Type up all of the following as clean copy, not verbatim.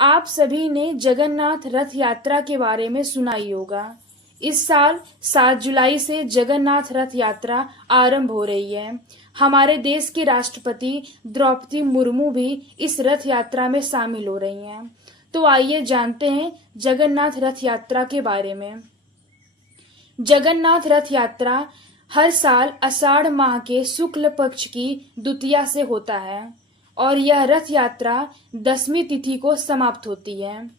आप सभी ने जगन्नाथ रथ यात्रा के बारे में सुना ही होगा। इस साल 7 जुलाई से जगन्नाथ रथ यात्रा आरंभ हो रही है। हमारे देश की राष्ट्रपति द्रौपदी मुर्मू भी इस रथ यात्रा में शामिल हो रही हैं। तो आइए जानते हैं जगन्नाथ रथ यात्रा के बारे में। जगन्नाथ रथ यात्रा हर साल आषाढ़ माह के शुक्ल पक्ष की द्वितीया से होता है और यह रथ यात्रा 10वीं तिथि को समाप्त होती है।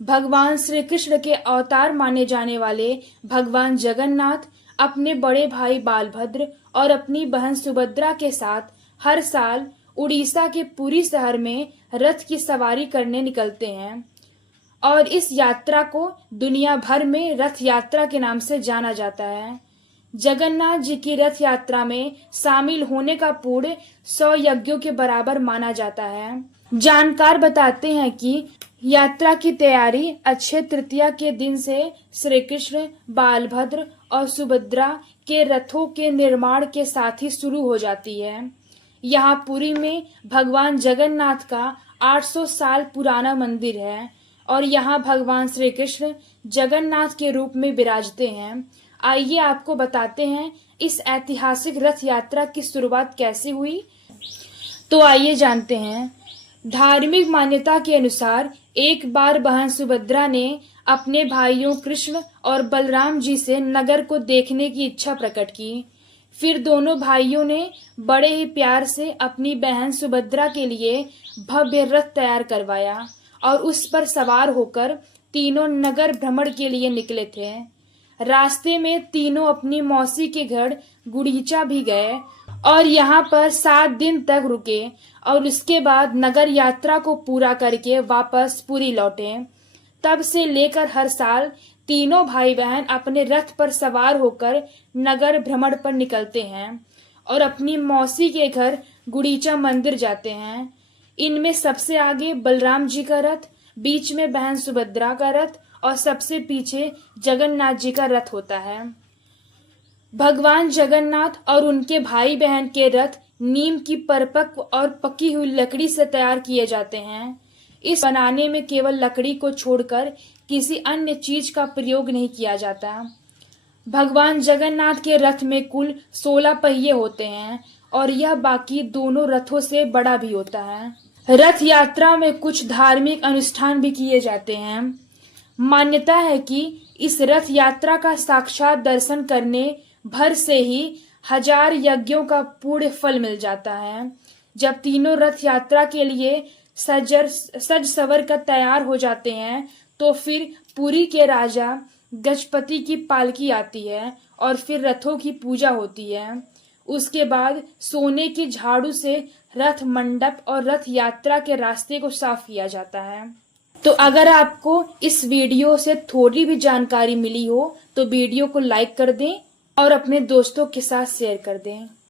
भगवान श्री कृष्ण के अवतार माने जाने वाले भगवान जगन्नाथ अपने बड़े भाई बालभद्र और अपनी बहन सुभद्रा के साथ हर साल उड़ीसा के पुरी शहर में रथ की सवारी करने निकलते हैं और इस यात्रा को दुनिया भर में रथ यात्रा के नाम से जाना जाता है। जगन्नाथ जी की रथ यात्रा में शामिल होने का पुण्य 100 यज्ञों के बराबर माना जाता है। जानकार बताते हैं कि यात्रा की तैयारी अक्षय तृतीया के दिन से श्री कृष्ण, बालभद्र और सुभद्रा के रथों के निर्माण के साथ ही शुरू हो जाती है। यहाँ पुरी में भगवान जगन्नाथ का 800 साल पुराना मंदिर है और यहाँ भगवान श्री कृष्ण जगन्नाथ के रूप में विराजते हैं। आइए आपको बताते हैं इस ऐतिहासिक रथ यात्रा की शुरुआत कैसे हुई। तो आइए जानते हैं। धार्मिक मान्यता के अनुसार एक बार बहन सुभद्रा ने अपने भाइयों कृष्ण और बलराम जी से नगर को देखने की इच्छा प्रकट की। फिर दोनों भाइयों ने बड़े ही प्यार से अपनी बहन सुभद्रा के लिए भव्य रथ तैयार करवाया और उस पर सवार होकर तीनों नगर भ्रमण के लिए निकले थे। रास्ते में तीनों अपनी मौसी के घर गुड़ीचा भी गए और यहाँ पर 7 दिन तक रुके और उसके बाद नगर यात्रा को पूरा करके वापस पुरी लौटे। तब से लेकर हर साल तीनों भाई बहन अपने रथ पर सवार होकर नगर भ्रमण पर निकलते हैं और अपनी मौसी के घर गुड़ीचा मंदिर जाते हैं। इनमें सबसे आगे बलराम जी का रथ, बीच में बहन सुभद्रा का रथ और सबसे पीछे जगन्नाथ जी का रथ होता है। भगवान जगन्नाथ और उनके भाई बहन के रथ नीम की परिपक्व और पकी हुई लकड़ी से तैयार किए जाते हैं। इस बनाने में केवल लकड़ी को छोड़कर किसी अन्य चीज का प्रयोग नहीं किया जाता। भगवान जगन्नाथ के रथ में कुल 16 पहिए होते हैं और यह बाकी दोनों रथों से बड़ा भी होता है। रथ यात्रा में कुछ धार्मिक अनुष्ठान भी किए जाते हैं। मान्यता है कि इस रथ यात्रा का साक्षात दर्शन करने भर से ही 1000 यज्ञों का पूर्ण फल मिल जाता है। जब तीनों रथ यात्रा के लिए सज सवर कर तैयार हो जाते हैं तो फिर पुरी के राजा गजपति की पालकी आती है और फिर रथों की पूजा होती है। उसके बाद सोने की झाड़ू से रथ मंडप और रथ यात्रा के रास्ते को साफ किया जाता है। तो अगर आपको इस वीडियो से थोड़ी भी जानकारी मिली हो तो वीडियो को लाइक कर दें और अपने दोस्तों के साथ शेयर कर दें।